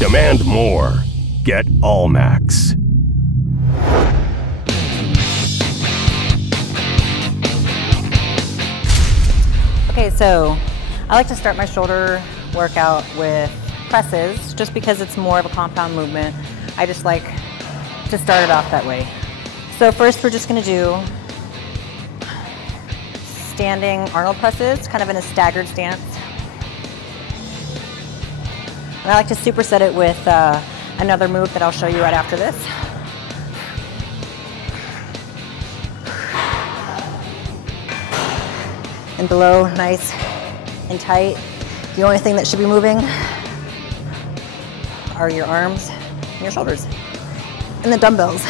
Demand more. Get Allmax. Okay, so I like to start my shoulder workout with presses just because it's more of a compound movement. I just like to start it off that way. So first we're just gonna do standing Arnold presses, kind of in a staggered stance. And I like to superset it with another move that I'll show you right after this. And below, nice and tight. The only thing that should be moving are your arms and your shoulders and the dumbbells.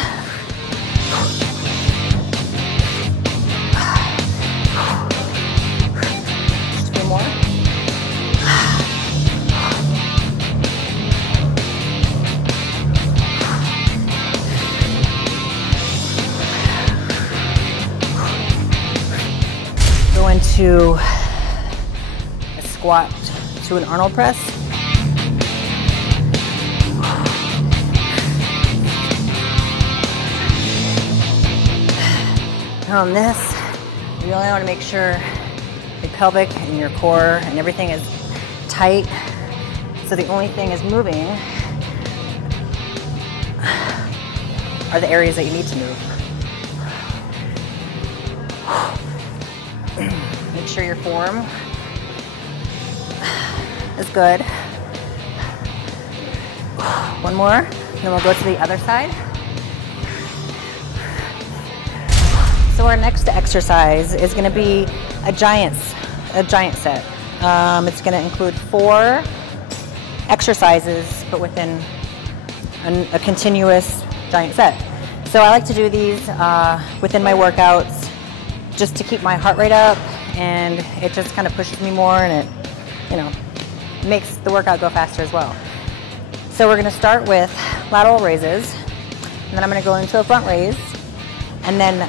Just a few more. Go into a squat to an Arnold press. And on this, you really want to make sure your pelvic and your core and everything is tight. So the only thing is moving are the areas that you need to move. Make sure your form is good. One more, and then we'll go to the other side. So our next exercise is going to be a giant set. It's going to include 4 exercises, but within a continuous giant set. So I like to do these within my workouts just to keep my heart rate up, and it just kind of pushes me more, and it, makes the workout go faster as well. So we're going to start with lateral raises, and then I'm going to go into a front raise, and then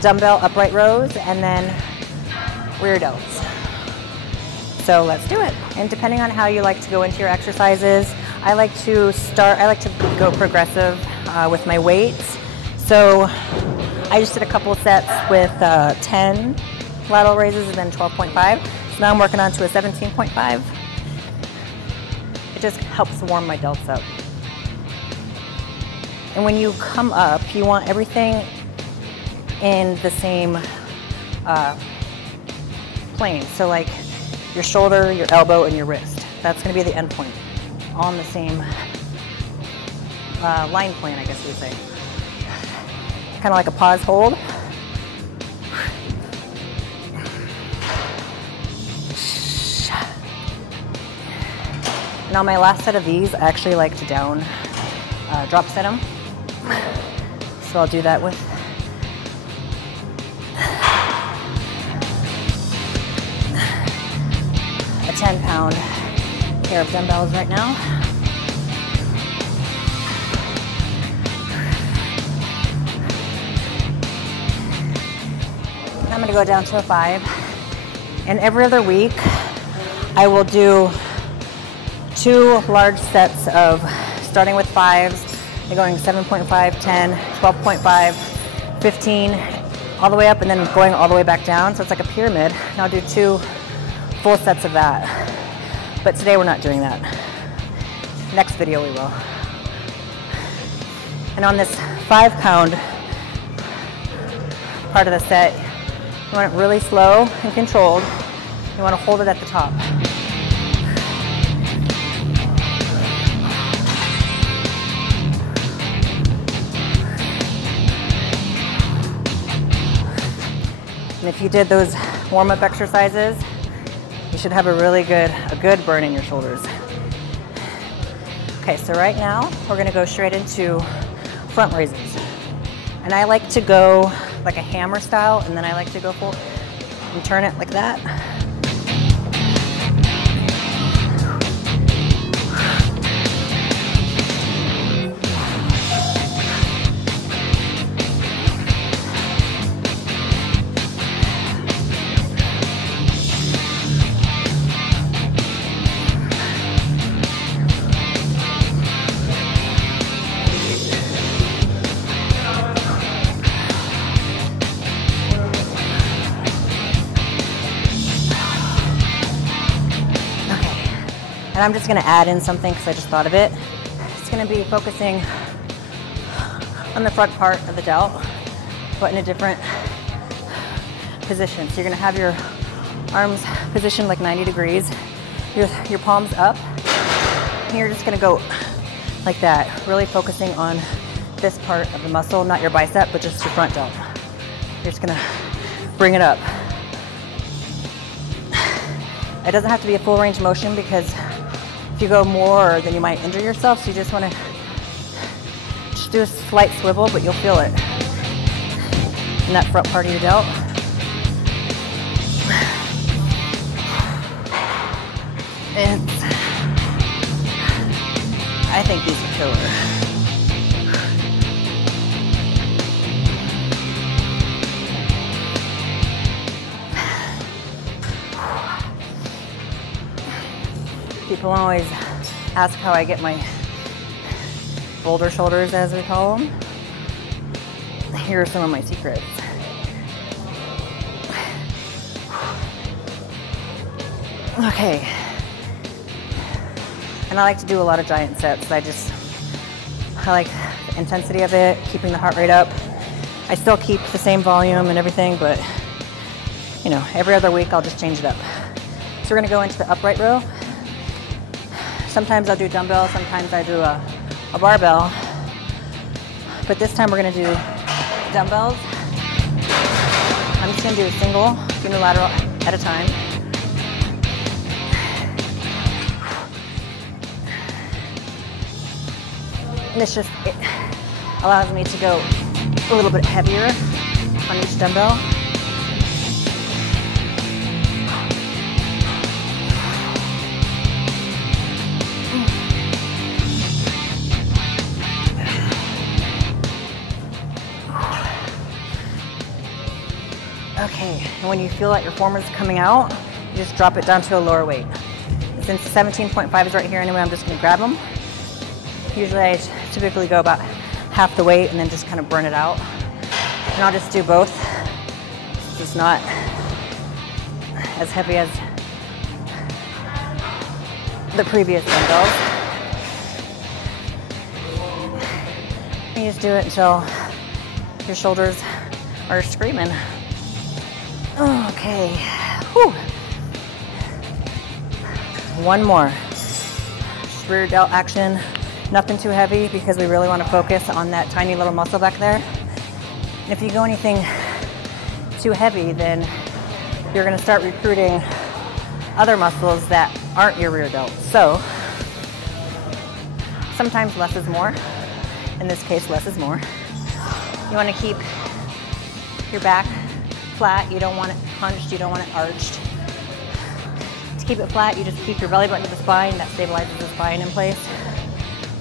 dumbbell upright rows, and then rear delts. So let's do it. And depending on how you like to go into your exercises, I like to go progressive with my weights. So I just did a couple of sets with 10 lateral raises and then 12.5. So now I'm working on to a 17.5. It just helps warm my delts up. And when you come up, you want everything in the same plane. So like your shoulder, your elbow, and your wrist. That's going to be the end point. All on the same line plane, I guess you would say. Kind of like a pause hold. And on my last set of these, I actually like to drop set them. So I'll do that with a 10-pound pair of dumbbells right now. I'm gonna go down to a 5. And every other week, I will do 2 large sets of starting with 5s and going 7.5, 10, 12.5, 15, all the way up, and then going all the way back down. So it's like a pyramid. And I'll do 2 full sets of that. But today we're not doing that. Next video we will. And on this 5-pound part of the set, you want it really slow and controlled. You want to hold it at the top. And if you did those warm-up exercises, you should have a good burn in your shoulders. Okay, so right now we're going to go straight into front raises. And I like to go like a hammer style, and then I like to go full and turn it like that. And I'm just gonna add in something because I just thought of it. It's gonna be focusing on the front part of the delt, but in a different position. So you're gonna have your arms positioned like 90 degrees, your palms up, and you're just gonna go like that, really focusing on this part of the muscle, not your bicep, but just your front delt. You're just gonna bring it up. It doesn't have to be a full range of motion because if you go more, then you might injure yourself, so you just wanna just do a slight swivel, but you'll feel it in that front part of your delt. I think these are killer. People always ask how I get my boulder shoulders, as we call them. Here are some of my secrets. Okay. And I like to do a lot of giant sets. I like the intensity of it, keeping the heart rate up. I still keep the same volume and everything, but you know, every other week I'll just change it up. So we're gonna go into the upright row. Sometimes I'll do dumbbell, sometimes I do a barbell. But this time we're gonna do dumbbells. I'm just gonna do a single unilateral at a time. And it allows me to go a little bit heavier on each dumbbell. Okay, and when you feel that your form is coming out, you just drop it down to a lower weight. Since 17.5 is right here anyway, I'm just gonna grab them. Usually I typically go about half the weight and then just kind of burn it out. And I'll just do both. It's just not as heavy as the previous dumbbells. And you just do it until your shoulders are screaming. Okay, whew. One more. Just rear delt action. Nothing too heavy because we really want to focus on that tiny little muscle back there. And if you go anything too heavy, then you're going to start recruiting other muscles that aren't your rear delt. So sometimes less is more. In this case, less is more. You want to keep your back flat. You don't want it hunched. You don't want it arched. To keep it flat, you just keep your belly button to the spine. That stabilizes the spine in place.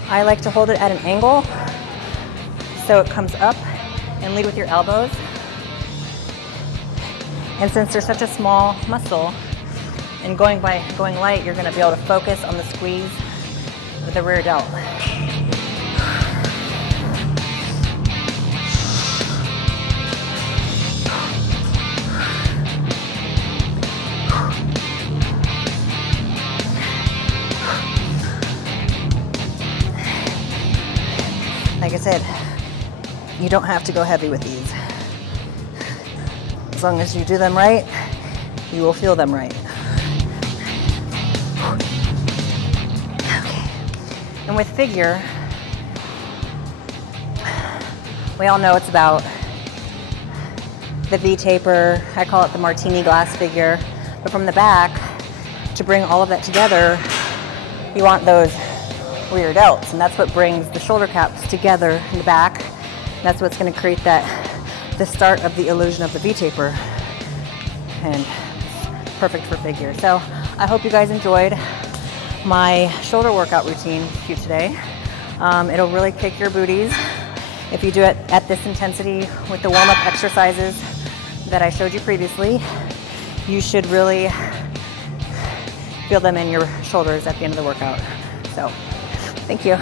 I like to hold it at an angle so it comes up and lead with your elbows. And since they're such a small muscle and going light, you're going to be able to focus on the squeeze with the rear delt. Like I said, you don't have to go heavy with these. As long as you do them right, you will feel them right. Okay. And with figure, we all know it's about the V-taper. I call it the martini glass figure. But from the back, to bring all of that together, you want those rear delts, and that's what brings the shoulder caps together in the back. That's what's going to create the start of the illusion of the V-taper, and perfect for figure. So I hope you guys enjoyed my shoulder workout routine with you today. It'll really kick your booties if you do it at this intensity with the warm-up exercises that I showed you previously. You should really feel them in your shoulders at the end of the workout. So thank you.